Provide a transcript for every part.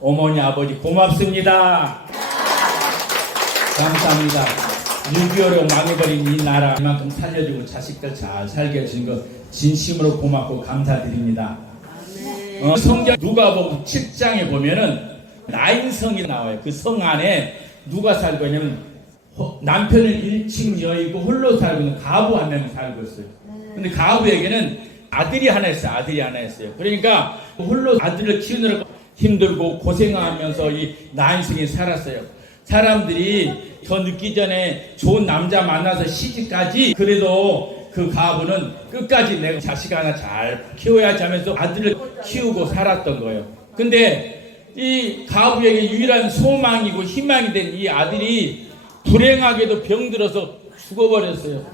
어머니 아버지 고맙습니다. 감사합니다. 6.25로 망해버린 이 나라 이만큼 살려주고 자식들 잘 살게 해주신 것 진심으로 고맙고 감사드립니다. 성경 누가복음 7장에 보면은 나인성이 나와요. 그 성 안에 누가 살고 있냐면 남편을 일찍 여의고 홀로 살고 있는 가부 한 명이 살고 있어요. 근데 가부에게는 아들이 하나 있어요. 아들이 하나 있어요. 그러니까 홀로 아들을 키우느라 힘들고 고생하면서 이 나인성이 살았어요. 사람들이 더 늦기 전에 좋은 남자 만나서 시집까지 그래도 그 가부는 끝까지 내가 자식 하나 잘 키워야지 하면서 아들을 키우고 살았던 거예요. 근데 이 가부에게 유일한 소망이고 희망이 된 이 아들이 불행하게도 병들어서 죽어버렸어요.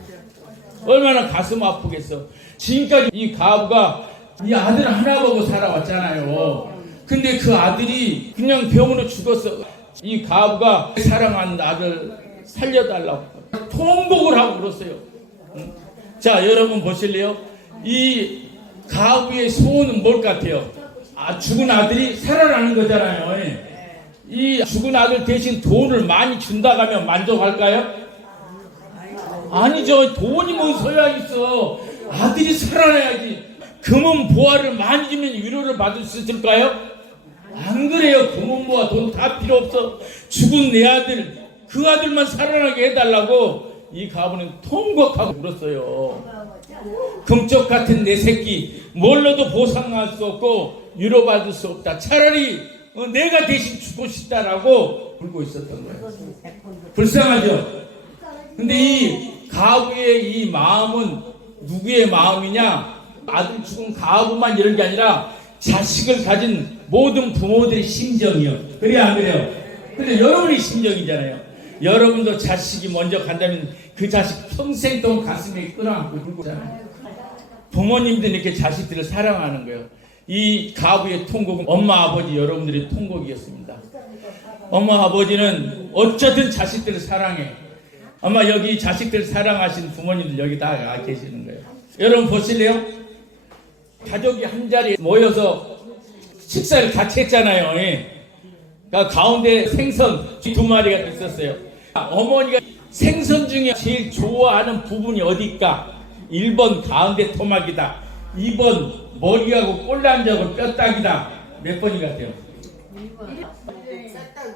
얼마나 가슴 아프겠어. 지금까지 이 가부가 이 아들 하나 보고 살아왔잖아요. 근데 그 아들이 그냥 병으로 죽었어. 이 가부가 사랑하는 아들 살려달라고 통곡을 하고 그랬어요. 자, 여러분 보실래요? 이 가부의 소원은 뭘 같아요? 죽은 아들이 살아나는 거잖아요. 이 죽은 아들 대신 돈을 많이 준다고 하면 만족할까요? 아니죠. 돈이 뭔 소용이 있어. 아들이 살아나야지. 금은 보화를 많이 주면 위로를 받을 수 있을까요? 안 그래요. 금은 보화 돈 다 필요 없어. 죽은 내 아들, 그 아들만 살아나게 해달라고 이 가부는 통곡하고 울었어요. 금쪽 같은 내 새끼 뭘로도 보상할 수 없고 위로받을 수 없다. 차라리 내가 대신 죽고 싶다라고 울고 있었던 거예요. 불쌍하죠? 근데 이 가부의 이 마음은 누구의 마음이냐? 아들 죽은 가부만 이런 게 아니라 자식을 가진 모든 부모들의 심정이요. 그래요, 안 그래요? 근데 여러분의 심정이잖아요. 여러분도 자식이 먼저 간다면 그 자식 평생 동안 가슴에 끌어안고 울고 있잖아요. 부모님들 이렇게 자식들을 사랑하는 거예요. 이 가부의 통곡은 엄마 아버지 여러분들의 통곡이었습니다. 엄마 아버지는 어쩌든 자식들을 사랑해. 아마 여기 자식들 사랑하시는 부모님들 여기 다 계시는 거예요. 여러분 보실래요? 가족이 한 자리에 모여서 식사를 같이 했잖아요. 그러니까 가운데 생선 2마리가 있었어요. 어머니가 생선 중에 제일 좋아하는 부분이 어디일까? 1번 가운데 토막이다. 2번 머리하고 꼴란지하고 뼈다귀다. 몇 번이 같아요?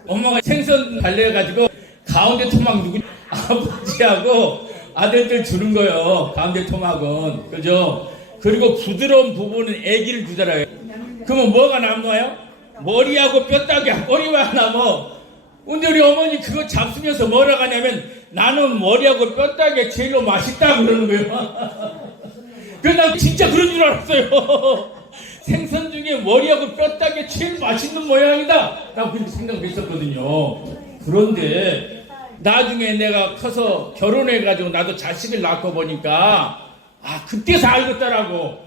엄마가 생선 달래가지고 가운데 토막 누구? 아버지하고 아들들 주는 거예요. 가운데 토막은. 그죠? 그리고 부드러운 부분은 애기를 주잖아요. 그러면 뭐가 남아요? 머리하고 뼈다귀 꼬리가 남아. 근데 우리 어머니 그거 잡수면서 뭐라고 하냐면 나는 머리하고 뼈다귀가 제일로 맛있다 그러는 거예요. 그래서 난 진짜 그런 줄 알았어요. 생선 중에 머리하고 뼈다귀가 제일 맛있는 모양이다 라고 그렇게 생각했었거든요. 그런데 나중에 내가 커서 결혼해가지고 나도 자식을 낳고 보니까 그때서 알겠더라고.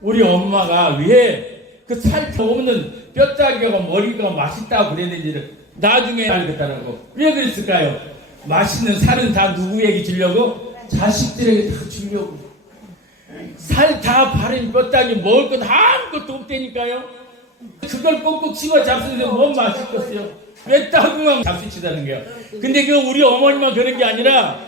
우리 엄마가 왜 그 살펴 없는 뼈다귀가 머리가 맛있다고 그랬는지를 나중에 알겠더라고. 왜 그랬을까요? 맛있는 살은 다 누구에게 주려고? 자식들에게 다 주려고. 살 다 바른 뼈다귀 먹을 것 아무것도 없다니까요. 그걸 꼭꼭 집어 잡수는데 뭔 맛있겠어요? 뼈다귀만 잡수치다는 거예요. 근데 그 우리 어머니만 그런 게 아니라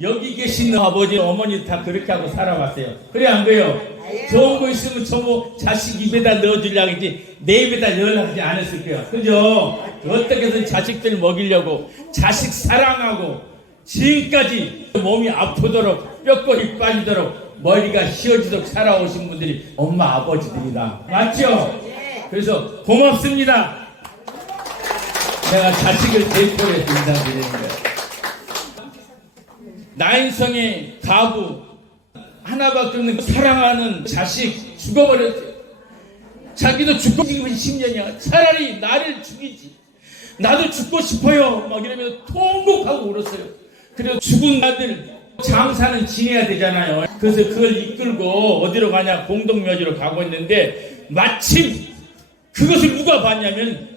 여기 계신 아버지, 어머니 다 그렇게 하고 살아왔어요. 그래 안 그래요? 좋은 거 있으면 전부 자식 입에다 넣어주려고 했지 내 입에다 넣으려고 하지 않았을 거예요. 그죠? 어떻게 해서 자식들 먹이려고 자식 사랑하고 지금까지 몸이 아프도록 뼈골이 빠지도록 머리가 휘어지도록 살아오신 분들이 엄마 아버지들이다. 맞죠? 그래서 고맙습니다. 내가 자식을 대표로 해서 인사드리는 거예요. 나인성의 가부 하나밖에 없는 사랑하는 자식 죽어버렸어요. 자기도 죽고 싶은 심정이야. 차라리 나를 죽이지. 나도 죽고 싶어요. 막 이러면서 통곡하고 울었어요. 그리고 죽은 아들 장사는 지내야 되잖아요. 그래서 그걸 이끌고 어디로 가냐? 공동묘지로 가고 있는데 마침 그것을 누가 봤냐면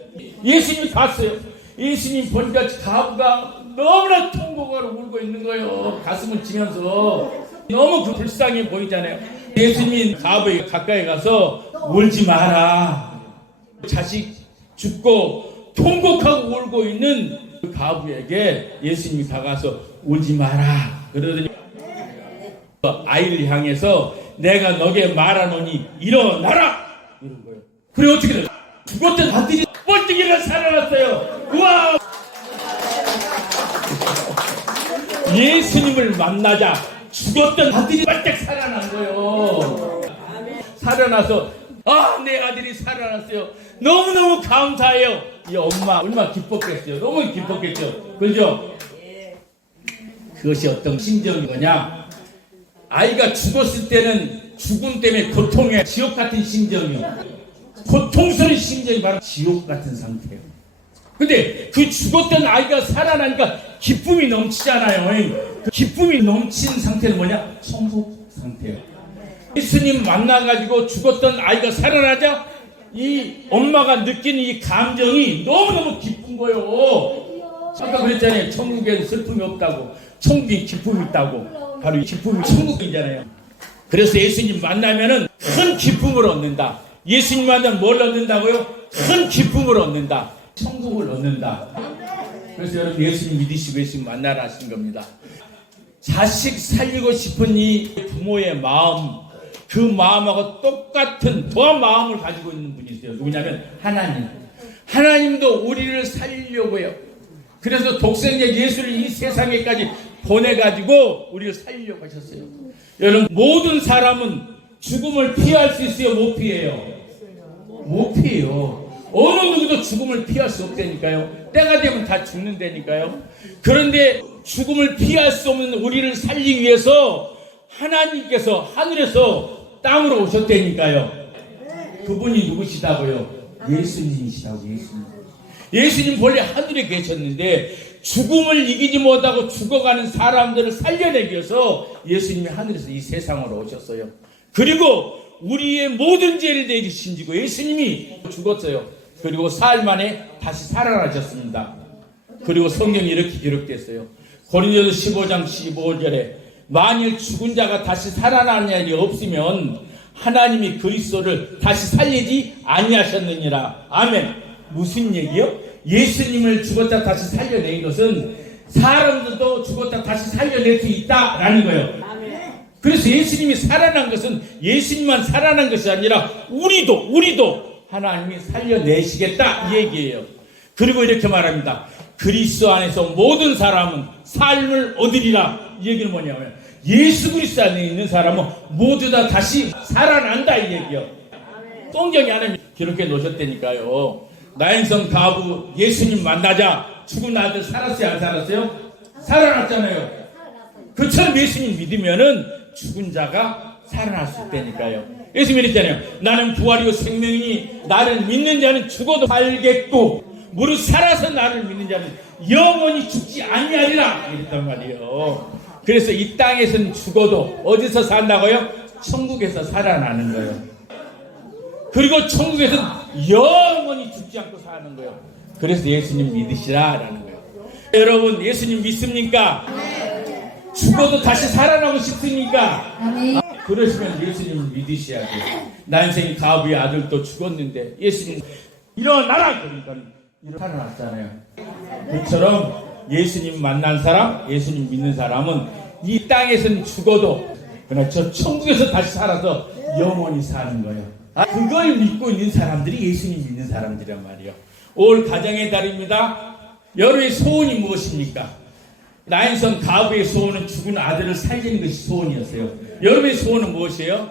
예수님이 봤어요. 예수님 보니까 가부가 너무나 통곡하고 울고 있는 거예요. 가슴을 치면서 너무 그 불쌍해 보이잖아요. 예수님 가부에 가까이 가서 울지 마라. 자식 죽고 통곡하고 울고 있는 그 가부에게 예수님이 다가서 울지 마라 그러더니 아이를 향해서 내가 너게 말하노니 일어나라 이런 거예요. 그래 어떻게 돼? 죽었던 아들이 번뜩 일어나 살아났어요. 우와! 예수님을 만나자 죽었던 아들이 바짝 살아난 거예요. 살아나서 내 아들이 살아났어요. 너무너무 감사해요. 이 엄마 얼마나 기뻤겠어요. 너무 기뻤겠죠. 그죠? 그것이 어떤 심정인 거냐? 아이가 죽었을 때는 죽음 때문에 고통의 지옥 같은 심정이요. 고통스러운 심정이 바로 지옥 같은 상태예요. 근데 그 죽었던 아이가 살아나니까 기쁨이 넘치잖아요. 그 기쁨이 넘친 상태는 뭐냐? 천국 상태예요. 예수님 만나가지고 죽었던 아이가 살아나자 이 엄마가 느끼는 이 감정이 너무너무 기쁜 거예요. 아까 그랬잖아요. 천국에는 슬픔이 없다고. 천국에 기쁨이 있다고. 바로 이 기쁨이 천국이잖아요. 그래서 예수님 만나면은 큰 기쁨을 얻는다. 예수님 만나면 뭘 얻는다고요? 큰 기쁨을 얻는다. 천국을 얻는다. 그래서 여러분 예수님 믿으시고 예수님 만나라 하신 겁니다. 자식 살리고 싶은 이 부모의 마음, 그 마음하고 똑같은 더한 마음을 가지고 있는 분이 있어요. 누구냐면 하나님. 하나님도 우리를 살리려고 해요. 그래서 독생자 예수를 이 세상에까지 보내가지고 우리를 살리려고 하셨어요. 여러분 모든 사람은 죽음을 피할 수 있어요? 못 피해요? 못 피해요. 어느 누구도 죽음을 피할 수 없다니까요. 때가 되면 다 죽는다니까요. 그런데 죽음을 피할 수 없는 우리를 살리기 위해서 하나님께서 하늘에서 땅으로 오셨다니까요. 그분이 누구시다고요? 예수님이시다고. 예수님 본래 하늘에 계셨는데 죽음을 이기지 못하고 죽어가는 사람들을 살려내기 위해서 예수님이 하늘에서 이 세상으로 오셨어요. 그리고 우리의 모든 죄를 대신 지고 예수님이 죽었어요. 그리고 사흘 만에 다시 살아나셨습니다. 그리고 성경이 이렇게 기록됐어요. 고린도서 15장 15절에 만일 죽은 자가 다시 살아나는 일이 없으면 하나님이 그리스도를 다시 살리지 아니하셨느니라. 아멘. 무슨 얘기요? 예수님을 죽었다 다시 살려낸 것은 사람들도 죽었다 다시 살려낼 수 있다라는 거예요. 그래서 예수님이 살아난 것은 예수님만 살아난 것이 아니라 우리도 하나님이 살려내시겠다 이 얘기예요. 그리고 이렇게 말합니다. 그리스도 안에서 모든 사람은 삶을 얻으리라. 이 얘기는 뭐냐면 예수 그리스도 안에 있는 사람은 모두 다 다시 살아난다 이 얘기요. 성경이 안에 기록해 놓으셨다니까요. 나인성 가부 예수님 만나자 죽은 아들 살았어요 안 살았어요? 살아났잖아요. 그처럼 예수님 믿으면은 죽은 자가 살아날 수 있다니까요. 예수님이 이랬잖아요. 나는 부활이요 생명이니 나를 믿는 자는 죽어도 살겠고 무릇 살아서 나를 믿는 자는 영원히 죽지 아니하리라 이랬단 말이에요. 그래서 이 땅에서는 죽어도 어디서 산다고요? 천국에서 살아나는 거예요. 그리고 천국에서는 영원히 죽지 않고 사는 거예요. 그래서 예수님 믿으시라라는 거예요. 여러분 예수님 믿습니까? 죽어도 다시 살아나고 싶습니까? 그러시면 예수님을 믿으셔야 돼요. 난생이 가부의 아들도 죽었는데 예수님 일어나라 그러니까 살아났잖아요. 그처럼 예수님 만난 사람, 예수님 믿는 사람은 이 땅에서는 죽어도 그러나 저 천국에서 다시 살아서 영원히 사는 거예요. 그걸 믿고 있는 사람들이 예수님 믿는 사람들이란 말이에요. 올 가정의 달입니다. 여러분의 소원이 무엇입니까? 나인성 가부의 소원은 죽은 아들을 살리는 것이 소원이었어요. 여러분의 소원은 무엇이에요?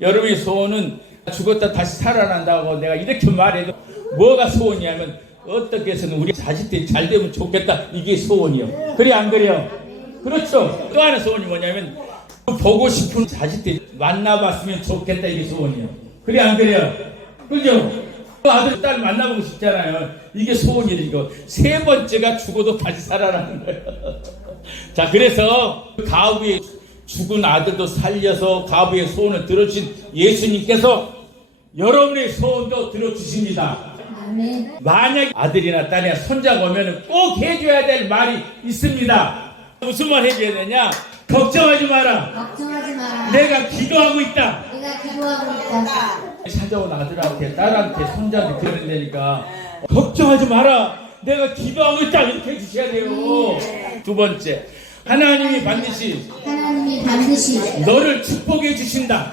여러분의 소원은 죽었다 다시 살아난다고 내가 이렇게 말해도 뭐가 소원이냐면 어떻게 해서는 우리 자식들이 잘 되면 좋겠다 이게 소원이요. 그래 안 그래요? 그렇죠. 또 하나 소원이 뭐냐면 보고 싶은 자식들이 만나봤으면 좋겠다 이게 소원이요. 그래 안 그래요? 그죠? 아들 딸 만나보고 싶잖아요. 이게 소원이니까. 세 번째가 죽어도 다시 살아나는 거예요. 자 그래서 가부의 죽은 아들도 살려서 가부의 소원을 들어주신 예수님께서 여러분의 소원도 들어주십니다. 아멘. 만약 아들이나 딸이나 손자가 오면 꼭 해줘야 될 말이 있습니다. 무슨 말 해줘야 되냐? 걱정하지 마라. 내가 기도하고 있다. 찾아온 아들한테 딸한테 손자한테 그러는 데니까 걱정하지 마라. 내가 기도하고 있다. 이렇게 해주셔야 돼요. 두 번째, 하나님이 반드시 너를 축복해 주신다.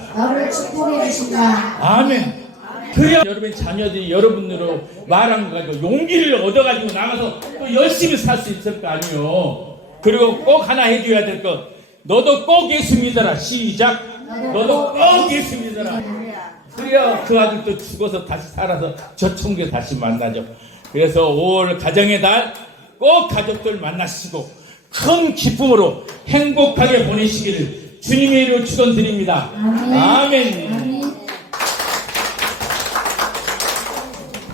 아멘. 그래야 여러분 자녀들이 여러분으로 말한 거 가지고 용기를 얻어가지고 나가서 또 열심히 살 수 있을 거 아니에요. 그리고 꼭 하나 해줘야 될 것. 너도 꼭 예수 믿어라. 시작. 너도 꼭 예수 믿어라. 그래야 그 아들도 죽어서 다시 살아서 저 천국에 다시 만나죠. 그래서 5월 가정의 달 꼭 가족들 만나시고 큰 기쁨으로 행복하게 보내시기를 주님의 이름으로 축원드립니다. 아멘.